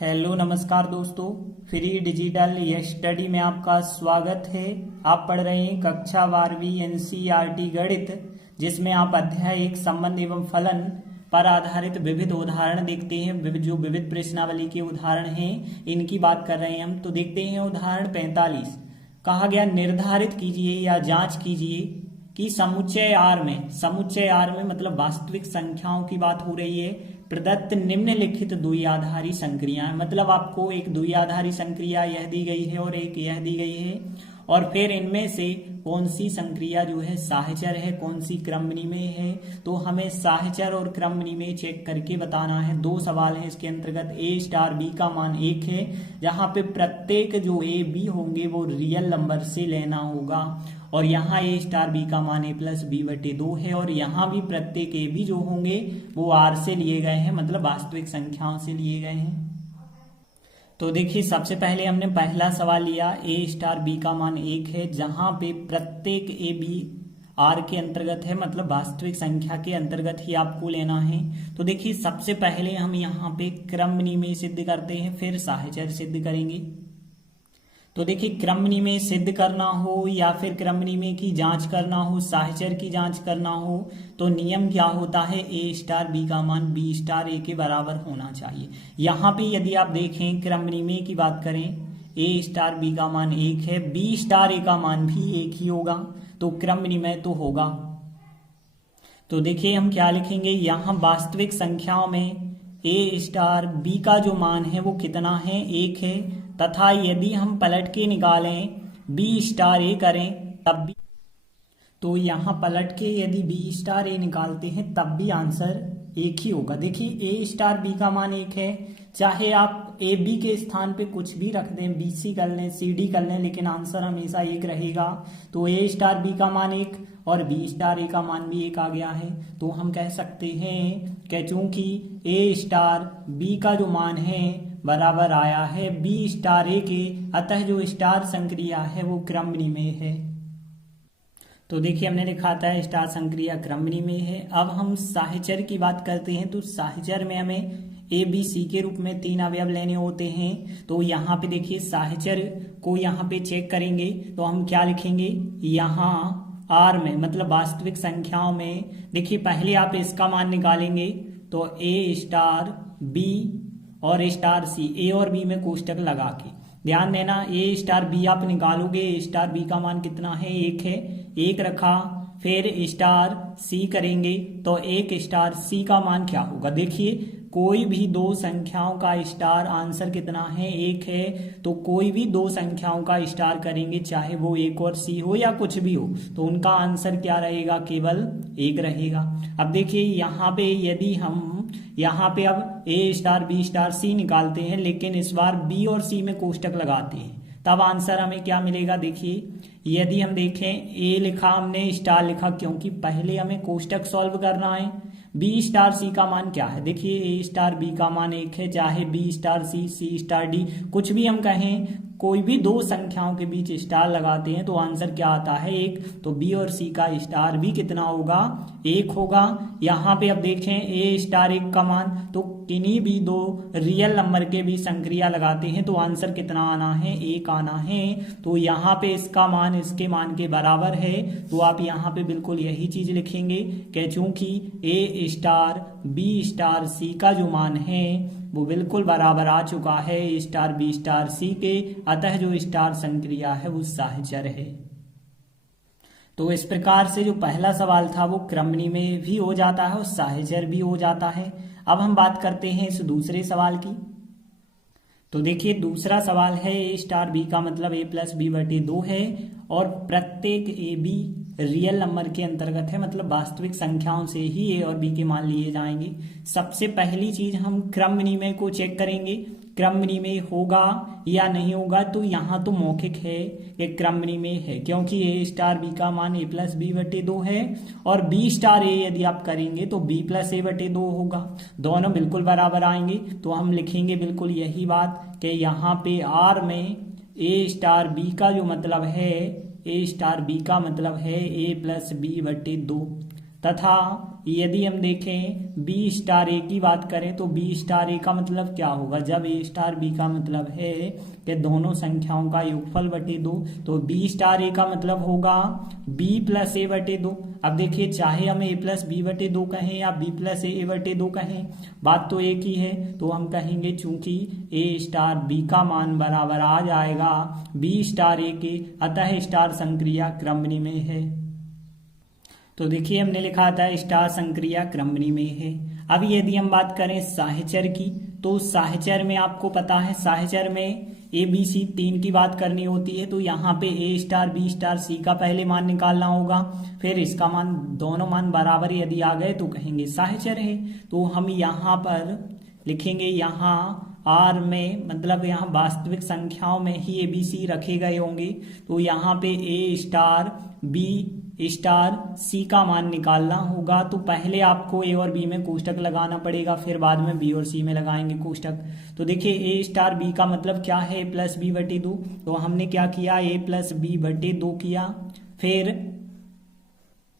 Hello नमस्कार दोस्तों। Free digital study में आपका स्वागत है। आप पढ़ रहे हैं कक्षा 12वीं एनसीईआरटी गणित, जिसमें आप अध्याय 1 संबंध एवं फलन पर आधारित विविध उदाहरण देखते हैं। जो विविध प्रश्नावली के उदाहरण हैं इनकी बात कर रहे हैं हम। तो देखते हैं उदाहरण 45। कहा गया निर्धारित कीजिए या जांच कीजिए कि समुच्चय आर में मतलब वास्तविक संख्याओं की बात हो रही है। प्रदत्त निम्नलिखित द्विआधारी संक्रियाएं, मतलब आपको एक द्विआधारी संक्रिया यह दी गई है और एक यह दी गई है, और फिर इनमें से कौन सी संक्रिया जो है साहचर है, कौन सी क्रमनिमेय है। तो हमें साहचर और क्रमनिमेय चेक करके बताना है। 2 सवाल है इसके अंतर्गत। ए स्टार बी का मान 1 है, जहां पे प्रत्येक जो ए बी होंगे वो रियल नंबर से लेना होगा, और यहाँ ए स्टार बी का मान a+b/2 है, और यहाँ भी प्रत्येक ए बी जो होंगे वो आर से लिए गए हैं, मतलब वास्तविक संख्याओं से लिए गए हैं। तो देखिए सबसे पहले हमने पहला सवाल लिया, ए स्टार बी का मान 1 है, जहां पे प्रत्येक ए बी आर के अंतर्गत है, मतलब वास्तविक संख्या के अंतर्गत ही आपको लेना है। तो देखिए सबसे पहले हम यहाँ पे क्रमनिमेय सिद्ध करते हैं, फिर साहचर्य सिद्ध करेंगे। तो देखिए क्रमनिमेय सिद्ध करना हो या फिर क्रमनिमेय की जांच करना हो, साहचर्य की जांच करना हो, तो नियम क्या होता है, ए स्टार बी का मान बी स्टार ए के बराबर होना चाहिए। यहाँ पे यदि आप देखें क्रमनिमेय की बात करें, ए स्टार बी का मान 1 है, बी स्टार ए का मान भी 1 ही होगा, तो क्रमनिमेय तो होगा। तो देखिए हम क्या लिखेंगे, यहाँ वास्तविक संख्याओं में ए स्टार बी का जो मान है वो कितना है, 1 है, तथा यदि हम पलट के निकालें बी स्टार ए करें तब भी, तो यहाँ पलट के यदि बी स्टार ए निकालते हैं तब भी आंसर 1 ही होगा। देखिए ए स्टार बी का मान 1 है, चाहे आप ए बी के स्थान पे कुछ भी रख दें, बी सी कर लें, सी डी कर लें, लेकिन आंसर हमेशा 1 रहेगा। तो ए स्टार बी का मान 1 और बी स्टार ए का मान भी 1 आ गया है। तो हम कह सकते हैं कि चूंकि ए स्टार बी का जो मान है बराबर आया है बी स्टार ए के, अतः जो स्टार संक्रिया है वो क्रमनिमेय है। तो देखिए हमने लिखा था स्टार संक्रिया क्रमनिमेय है। अब हम साहचर्य की बात करते हैं। तो साहचर्य में हमें ए बी सी के रूप में 3 अवयव लेने होते हैं। तो यहाँ पे देखिए साहचर्य को यहाँ पे चेक करेंगे तो हम क्या लिखेंगे, यहाँ आर में मतलब वास्तविक संख्याओं में देखिए पहले आप इसका मान निकालेंगे, तो ए स्टार बी और स्टार सी, ए और बी में कोष्टक लगा के ध्यान देना, ए स्टार बी आप निकालोगे, ए स्टार बी का मान कितना है, 1 है, 1 रखा, फिर स्टार सी करेंगे तो 1 स्टार सी का मान क्या होगा। देखिए कोई भी 2 संख्याओं का स्टार आंसर कितना है, 1 है, तो कोई भी 2 संख्याओं का स्टार करेंगे चाहे वो 1 और सी हो या कुछ भी हो, तो उनका आंसर क्या रहेगा, केवल 1 रहेगा। अब देखिए यहाँ पे यदि हम यहाँ पे अब ए स्टार बी स्टार सी निकालते हैं, लेकिन इस बार बी और सी में कोष्टक लगाते हैं, तब आंसर हमें क्या मिलेगा। देखिए यदि हम देखें ए लिखा हमने, स्टार लिखा, क्योंकि पहले हमें कोष्टक सॉल्व करना है। बी स्टार सी का मान क्या है, देखिए ए स्टार बी का मान 1 है, चाहे बी स्टार सी, सी स्टार डी कुछ भी हम कहें, कोई भी 2 संख्याओं के बीच स्टार लगाते हैं तो आंसर क्या आता है, 1। तो बी और सी का स्टार भी कितना होगा, 1 होगा। यहाँ पे अब देखें ए स्टार 1 का मान, तो किन्हीं भी 2 रियल नंबर के भी संक्रिया लगाते हैं तो आंसर कितना आना है, 1 आना है। तो यहाँ पे इसका मान इसके मान के बराबर है, तो आप यहाँ पे बिल्कुल यही चीज लिखेंगे कि चूंकि ए स्टार बी स्टार सी का जो मान है वो बिल्कुल बराबर आ चुका है ए स्टार बी स्टार सी के, अतः जो स्टार संक्रिया है वो साहचर्य है। तो इस प्रकार से जो पहला सवाल था वो क्रमनिमेय भी हो जाता है और साहचर्य भी हो जाता है। अब हम बात करते हैं इस दूसरे सवाल की। तो देखिए दूसरा सवाल है ए स्टार बी का मतलब a+b/2 है, और प्रत्येक ए बी रियल नंबर के अंतर्गत है, मतलब वास्तविक संख्याओं से ही ए और बी के मान लिए जाएंगे। सबसे पहली चीज हम क्रमनिमेय को चेक करेंगे, क्रमनिमेय होगा या नहीं होगा। तो यहाँ तो मौखिक है कि क्रमनिमेय है, क्योंकि ए स्टार बी का मान a+b/2 है, और बी स्टार ए यदि आप करेंगे तो b+a/2 होगा, दोनों बिल्कुल बराबर आएंगे। तो हम लिखेंगे बिल्कुल यही बात कि यहाँ पे आर में ए स्टार बी का जो मतलब है, ए स्टार बी का मतलब है a+b/2, तथा यदि हम देखें बी स्टार ए की बात करें तो बी स्टार ए का मतलब क्या होगा, जब ए स्टार बी का मतलब है कि दोनों संख्याओं का योगफल बटे 2, तो बी स्टार ए का मतलब होगा बी प्लस ए बटे 2। अब देखिए चाहे हम ए प्लस बी बटे 2 कहें या बी प्लस ए बटे 2 कहें, बात तो एक ही है। तो हम कहेंगे चूंकि ए स्टार बी का मान बराबर आ जाएगा बी स्टार ए के, अतः स्टार संक्रिया क्रमणी में है। तो देखिए हमने लिखा था स्टार संक्रिया क्रमणी में है। अब यदि हम बात करें साहचर की, तो साहचर में आपको पता है साहचर में ए बी सी 3 की बात करनी होती है। तो यहाँ पे ए स्टार बी स्टार सी का पहले मान निकालना होगा, फिर इसका मान, दोनों मान बराबर यदि आ गए तो कहेंगे साहचर है। तो हम यहाँ पर लिखेंगे, यहाँ आर में मतलब यहाँ वास्तविक संख्याओं में ही ए बी सी रखे गए होंगे। तो यहाँ पे ए स्टार बी स्टार सी का मान निकालना होगा। तो पहले आपको ए और बी में कोष्टक लगाना पड़ेगा, फिर बाद में बी और सी में लगाएंगे कोष्टक। तो देखिए ए स्टार बी का मतलब क्या है, ए प्लस बी बटे 2। तो हमने क्या किया, ए प्लस बी बटे 2 किया, फिर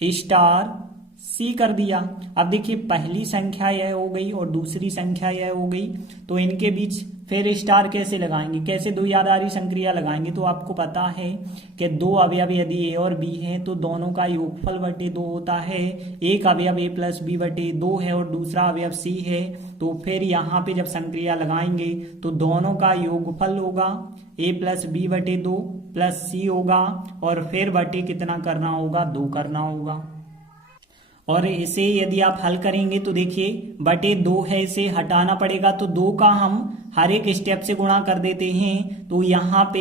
स्टार सी कर दिया। अब देखिए पहली संख्या यह हो गई और दूसरी संख्या यह हो गई, तो इनके बीच फिर स्टार कैसे लगाएंगे, कैसे द्विआधारी संक्रिया लगाएंगे। तो आपको पता है कि दो अवयव यदि ए और बी हैं तो दोनों का योगफल बटे 2 होता है। एक अवयव ए प्लस बी बटे 2 है और दूसरा अवयव सी है, तो फिर यहाँ पे जब संक्रिया लगाएंगे तो दोनों का योगफल होगा ए प्लस बी बटे 2 प्लस सी होगा, और फिर बटे कितना करना होगा, 2 करना होगा। और इसे यदि आप हल करेंगे तो देखिए बटे 2 है, इसे हटाना पड़ेगा। तो 2 का हम हर एक स्टेप से गुणा कर देते हैं, तो यहाँ पे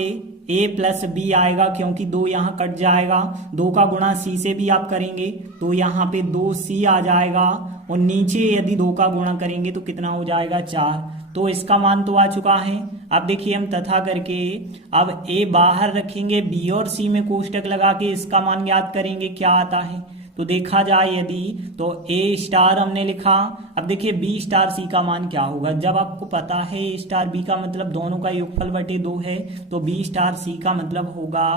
ए प्लस बी आएगा क्योंकि 2 यहाँ कट जाएगा। 2 का गुणा सी से भी आप करेंगे तो यहाँ पे 2c आ जाएगा, और नीचे यदि 2 का गुणा करेंगे तो कितना हो जाएगा, 4। तो इसका मान तो आ चुका है। अब देखिए हम तथा करके अब ए बाहर रखेंगे, बी और सी में कोष्टक लगा के इसका मान ज्ञात करेंगे क्या आता है। तो देखा जाए यदि तो ए स्टार हमने लिखा। अब देखिए बी स्टार सी का मान क्या होगा, जब आपको पता है ए स्टार बी का मतलब दोनों का योगफल बटे 2 है, तो बी स्टार सी का मतलब होगा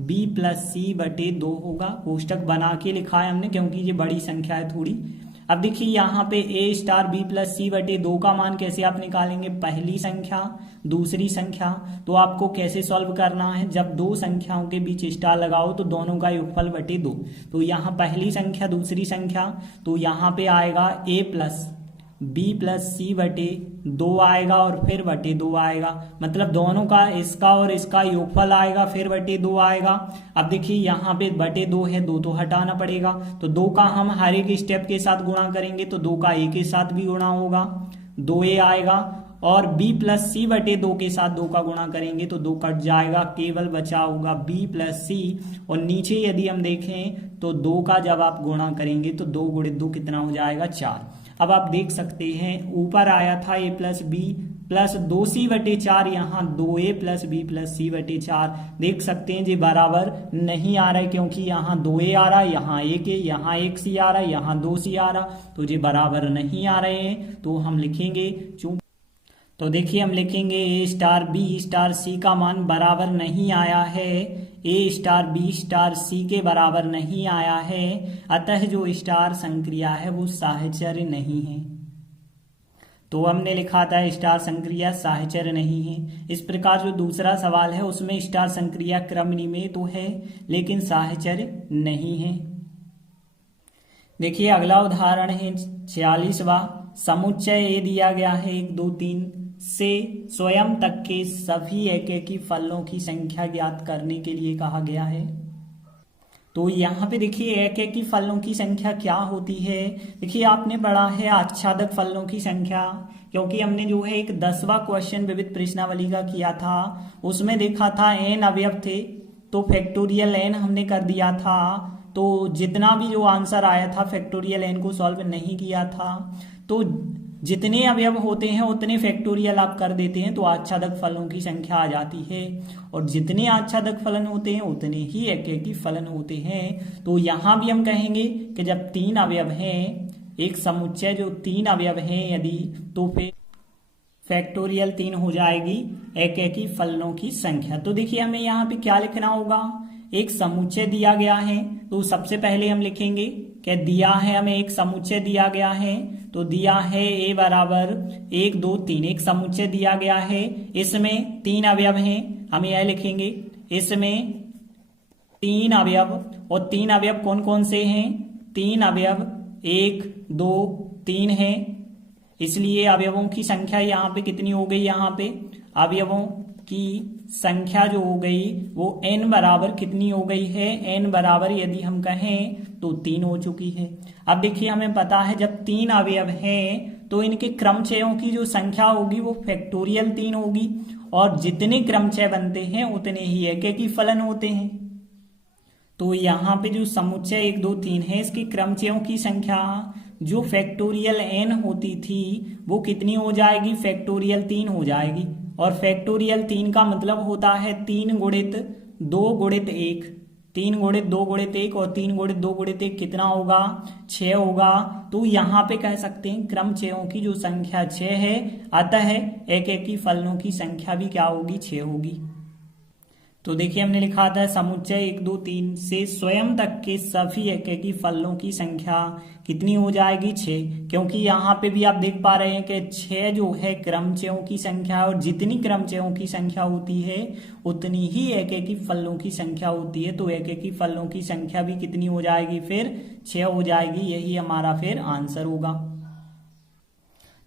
बी प्लस सी बटे 2 होगा। कोष्टक बना के लिखा है हमने क्योंकि ये बड़ी संख्या है थोड़ी। अब देखिए यहाँ पे ए स्टार बी प्लस सी बटे 2 का मान कैसे आप निकालेंगे, पहली संख्या दूसरी संख्या। तो आपको कैसे सॉल्व करना है, जब दो संख्याओं के बीच स्टार लगाओ तो दोनों का योगफल बटे 2। तो यहाँ पहली संख्या दूसरी संख्या, तो यहाँ पे आएगा ए प्लस बी प्लस सी बटे 2 आएगा और फिर बटे 2 आएगा, मतलब दोनों का इसका और इसका योगफल आएगा फिर बटे 2 आएगा। अब देखिए यहाँ पे बटे 2 है, 2 तो हटाना पड़ेगा। तो 2 का हम हर एक स्टेप के साथ गुणा करेंगे, तो 2 का ए के साथ भी गुणा होगा, 2a आएगा, और b प्लस सी बटे 2 के साथ 2 का गुणा करेंगे तो 2 कट जाएगा, केवल बचा होगा b प्लस सी। और नीचे यदि हम देखें तो 2 का जब आप गुणा करेंगे तो 2 गुणित 2 कितना हो जाएगा, 4। अब आप देख सकते हैं ऊपर आया था a plus B plus 2c बटे 4, यहाँ 2a प्लस बी प्लस सी बटे 4। देख सकते हैं जी बराबर नहीं आ रहा है क्योंकि यहाँ 2a आ रहा है, यहाँ 1a, यहाँ 1c आ रहा है, यहाँ 2c आ रहा, तो जी बराबर नहीं आ रहे हैं। तो हम लिखेंगे तो देखिए हम लिखेंगे ए स्टार बी स्टार सी का मान बराबर नहीं आया है, ए स्टार बी स्टार सी के बराबर नहीं आया है, अतः जो स्टार संक्रिया है वो साहचर्य नहीं है। तो हमने लिखा था स्टार संक्रिया साहचर्य नहीं है। इस प्रकार जो दूसरा सवाल है उसमें स्टार संक्रिया क्रमणी में तो है लेकिन साहचर्य नहीं है। देखिए अगला उदाहरण है 46वां। समुच्चय ए दिया गया है 1 2 3 से स्वयं तक के सभी एकेकी फलों की संख्या ज्ञात करने के लिए कहा गया है। तो यहाँ पे देखिए एकेकी फलों की संख्या क्या होती है। देखिए आपने पढ़ा है आच्छादक फलों की संख्या, क्योंकि हमने जो है एक 10वां क्वेश्चन विविध प्रश्नावली का किया था, उसमें देखा था n अवयव थे तो फैक्टोरियल n हमने कर दिया था। तो जितना भी जो आंसर आया था फैक्टोरियल n को सॉल्व नहीं किया था, तो जितने अवयव होते हैं उतने फैक्टोरियल आप कर देते हैं तो आच्छादक फलन की संख्या आ जाती है, और जितने आच्छादक फलन होते हैं उतने ही एकेकी फलन होते हैं। तो यहाँ भी हम कहेंगे कि जब 3 अवयव हैं, एक समुच्चय जो 3 अवयव हैं यदि, तो फिर फैक्टोरियल 3 हो जाएगी एकेकी फलनों की संख्या। तो देखिए हमें यहाँ पे क्या लिखना होगा, एक समुच्चय दिया गया है तो सबसे पहले हम लिखेंगे कि दिया है हमें एक समुच्चय दिया गया है, तो दिया है a बराबर 1 2 3, एक समुच्चय दिया गया है, इसमें 3 अवयव हैं, हम यह लिखेंगे इसमें 3 अवयव, और 3 अवयव कौन कौन से हैं, 3 अवयव 1 2 3 हैं, इसलिए अवयवों की संख्या यहाँ पे कितनी हो गई, यहाँ पे अवयवों की संख्या जो हो गई वो n बराबर कितनी हो गई है, n बराबर यदि हम कहें तो 3 हो चुकी है। अब देखिए हमें पता है जब 3 अवयव हैं तो इनके क्रमचयों की जो संख्या होगी वो फैक्टोरियल 3 होगी, और जितने क्रमचय बनते हैं उतने ही एक ही फलन होते हैं। तो यहाँ पे जो समुच्चय 1 2 3 है इसके क्रमचयों की संख्या जो फैक्टोरियल n होती थी वो कितनी हो जाएगी, फैक्टोरियल 3 हो जाएगी। और फैक्टोरियल 3 का मतलब होता है 3 गुणित 2 गुणित 1, 3 गुणित 2 गुणित 1, और 3 गुणित 2 गुणित 1 कितना होगा, 6 होगा। तो यहाँ पे कह सकते हैं क्रमचयों की जो संख्या 6 है, अतः एक ही फलनों की संख्या भी क्या होगी, 6 होगी। तो देखिए हमने लिखा था समुच्चय 1 2 3 से स्वयं तक के सभी एकेकी फलनों की संख्या कितनी हो जाएगी, 6, क्योंकि यहाँ पे भी आप देख पा रहे हैं कि 6 जो है क्रमचयों की संख्या, और जितनी क्रमचयों की संख्या होती है उतनी ही एकेकी फलनों की संख्या होती है, तो एकेकी फलनों की संख्या भी कितनी हो जाएगी, फिर 6 हो जाएगी, यही हमारा फिर आंसर होगा।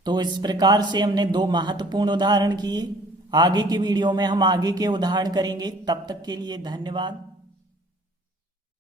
तो इस प्रकार से हमने 2 महत्वपूर्ण उदाहरण किए। आगे की वीडियो में हम आगे के उदाहरण करेंगे, तब तक के लिए धन्यवाद।